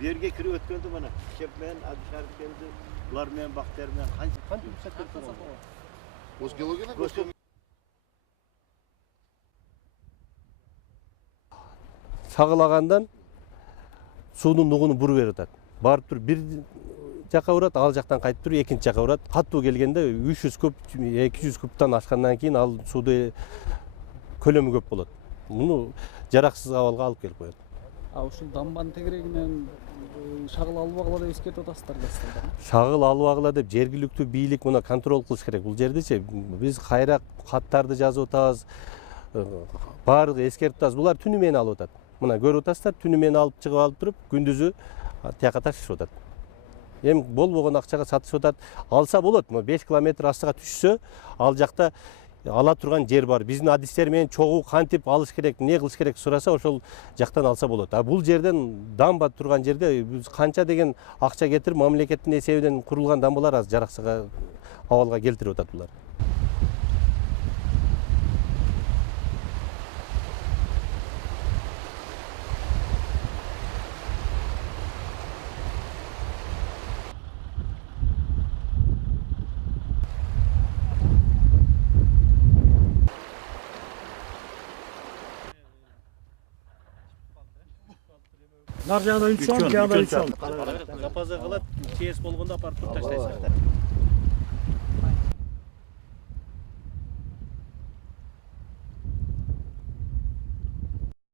Берге кіріп өткенде мына Шепмен, Абишаров келді, бұлармен, Бақтармен қанша рұқсат берді? Сағылагандан судун нугуну буруп берип атат. Барып туруп бир жака урат, ал жактан кайтып туруп экинчи жака урат. Каттуу келгенде 300 куб, 200 кубтан ашкандан кийин ал сууду көлөмү көп болот. Муну жараксыз абалга алып келип коет. Ушул дамбанын тегерегинен шагыл албагыла деп эскертип атасыздар да силер. Шагыл албагыла деп жергиликтүү бийлик муну контроль кылыш керек. Бул жердечи биз кайра каттарды жазып атабыз, баардыгы эскертип атабыз. Булар түнү менен алып атат. Мына көрүп атасыздар, түнү менен алып чыгып алып туруп, күндүзү тияка ташышып атат. Эми болбогон акчага сатышып атат. Алса болот, 5 километр астыга түшсө, ал жакта ала турган жер бар. Биздин адистер менен чогуу кантип алыш керек, эмне кылыш керек сураса, ошол жактан алса болот. А бул жерден дамба турган жерде биз канча деген акча кетирип, мамлекеттин эсебинен курулган дамбалар азыр жараксыз абалга келтирип атат булар. Нар жагында 3 сом, жагында 3 сом. Запазы кылат, кес болгондо апарып таштайсың.